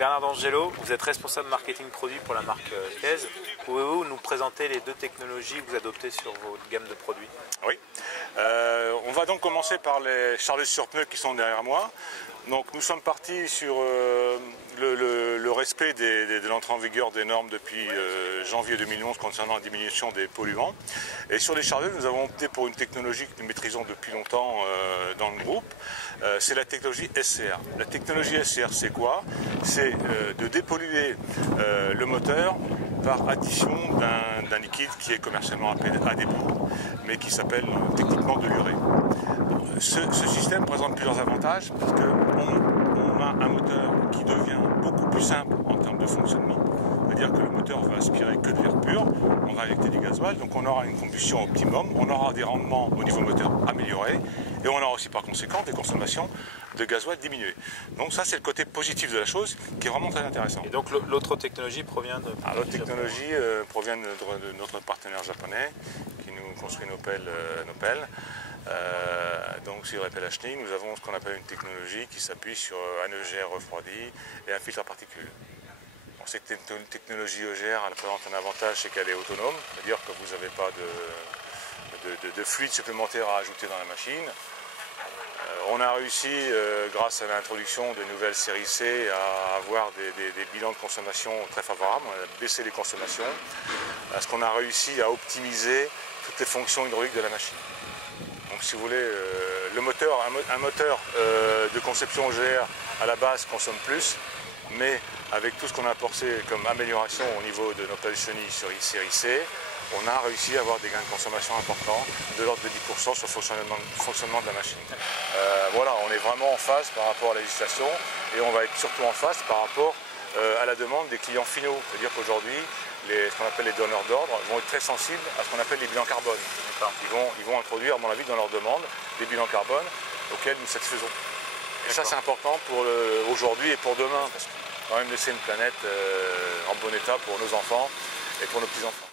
Bernard D'Angelo, vous êtes responsable marketing produit pour la marque Thiès. Pouvez-vous nous présenter les deux technologies que vous adoptez sur votre gamme de produits? Oui. On va donc commencer par les charlettes sur pneus qui sont derrière moi. Donc nous sommes partis sur le respect de l'entrée en vigueur des normes depuis janvier 2011 concernant la diminution des polluants. Et sur les charlettes, nous avons opté pour une technologie que nous maîtrisons depuis longtemps dans le groupe. C'est la technologie SCR. La technologie SCR, c'est quoi? C'est de dépolluer le moteur par addition d'un liquide qui est commercialement appelé ADPO, mais qui s'appelle techniquement de l'urée. Ce système présente plusieurs avantages parce qu'on a un moteur qui devient beaucoup plus simple en termes de fonctionnement. C'est-à-dire que le moteur va aspirer que de l'air pur, on va injecter du gasoil, donc on aura une combustion optimum, on aura des rendements au niveau moteur améliorés et on aura aussi par conséquent des consommations de gasoil diminuées. Donc ça c'est le côté positif de la chose qui est vraiment très intéressant. Et donc l'autre technologie provient de... L'autre technologie provient de notre partenaire japonais qui nous construit nos pelles. Donc sur les pelles Ashling, nous avons ce qu'on appelle une technologie qui s'appuie sur un EGR refroidi et un filtre à particules. On sait que une technologie EGR elle présente un avantage, c'est qu'elle est autonome, c'est-à-dire que vous n'avez pas de fluide supplémentaire à ajouter dans la machine. On a réussi, grâce à l'introduction des nouvelles séries C, à avoir des bilans de consommation très favorables. On a baissé les consommations, parce qu'on a réussi à optimiser toutes les fonctions hydrauliques de la machine. Donc si vous voulez, un moteur de conception EGR à la base consomme plus, mais avec tout ce qu'on a apporté comme amélioration au niveau de nos pelles chenilles sur série C, on a réussi à avoir des gains de consommation importants, de l'ordre de 10% sur le fonctionnement de la machine. Voilà, on est vraiment en phase par rapport à la législation et on va être surtout en phase par rapport à la demande des clients finaux. C'est-à-dire qu'aujourd'hui, ce qu'on appelle les donneurs d'ordre vont être très sensibles à ce qu'on appelle les bilans carbone. Ils vont introduire, à mon avis, dans leur demande, des bilans carbone auxquels nous satisfaisons. Et ça, c'est important pour aujourd'hui et pour demain, parce qu'on va quand même laisser une planète en bon état pour nos enfants et pour nos petits-enfants.